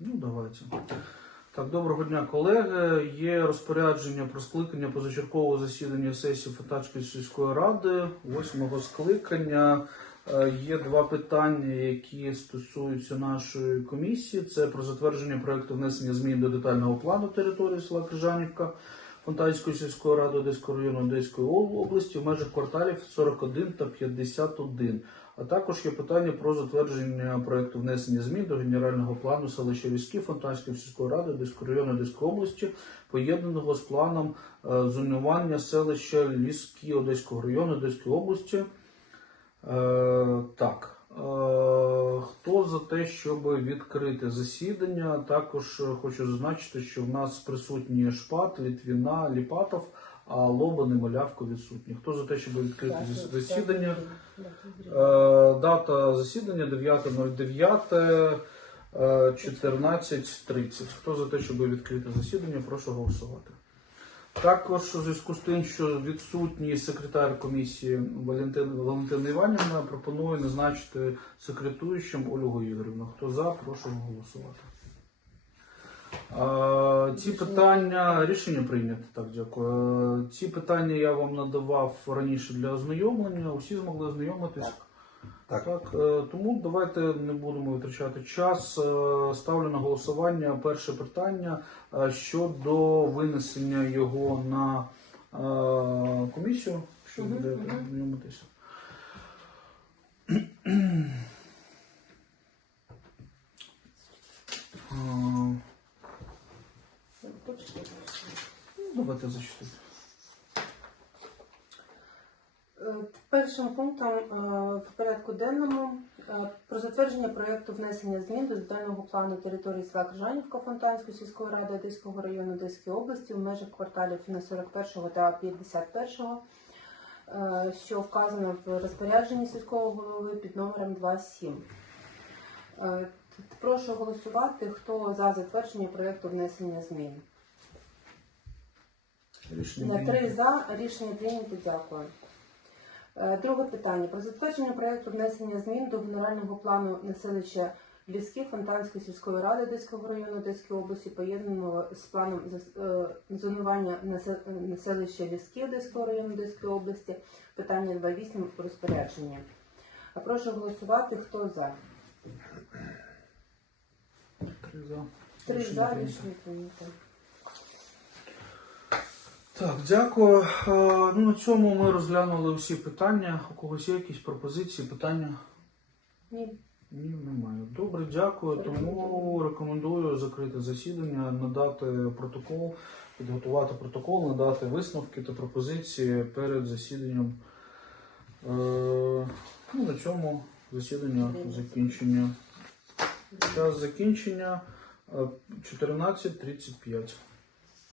Ну, давайте. Так, доброго дня, колеги. Є розпорядження про скликання позачергового засідання сесії Фатачської сільської ради, восьмого скликання. Е, Є два питання, які стосуються нашої комісії. Це про затвердження проекту внесення змін до детального плану території села Крижанівка Фонтанської сільської ради Одеського району Одеської області в межах кварталів 41 та 51. А також є питання про затвердження проекту внесення змін до генерального плану селища Військів Фонтанської сільської ради Одеського району Одеської області, поєднаного з планом е, зонування селища Ліські Одеського району Одеської області. Е, так. Е, хто за те, щоб відкрити засідання? Також е, хочу зазначити, що в нас присутні Шпат, Літвіна, Ліпатов, а Лобан і Малявко відсутні. Хто за те, щоб відкрити засідання? Е, Дата засідання 9.09, е, 14.30. Хто за те, щоб відкрити засідання, прошу голосувати. Також у зв'язку з тим, що відсутній секретар комісії Валентина, Валентина Іванівна пропоную назначити секретуючим Ольгу Ігорівну. Хто за, прошу голосувати. Е, Ці питання рішення прийнято. Так, дякую. Е, Ці питання я вам надавав раніше для ознайомлення. Усі змогли ознайомитись. Так. Так, е, тому давайте не будемо витрачати час. Е, Ставлю на голосування перше питання е, щодо винесення його на комісію. Що буде. Е, ну, Давайте зачитати. Е, Першим пунктом е, в порядку денному е, про затвердження проєкту внесення змін до детального плану території села Крижанівка Фонтанської сільської ради Одеського району Одеської області в межах кварталів на 41 та 51, е, що вказано в розпорядженні сільського голови під номером 27. Е, Прошу голосувати, хто за затвердження проєкту внесення змін. Рішення На три за рішення прийнято. Дякую. Е, Друге питання про затвердження проєкту внесення змін до генерального плану населища Ліски Фонтанської сільської ради Одеського району Одеської області, поєднаного з планом е, зонування насе- населища Ліски Одеського району Одеської області. Питання 2.8 розпорядження. Прошу голосувати, хто за. Три за. Три Рішення прийнято. Так, дякую. Е, Ну, на цьому ми розглянули всі питання. У когось є якісь пропозиції, питання? Ні. Ні, немає. Добре, дякую. Тому рекомендую закрити засідання, надати протокол, підготувати протокол, надати висновки та пропозиції перед засіданням. Е, Ну, на цьому засідання закінчення. Час закінчення е, 14.35.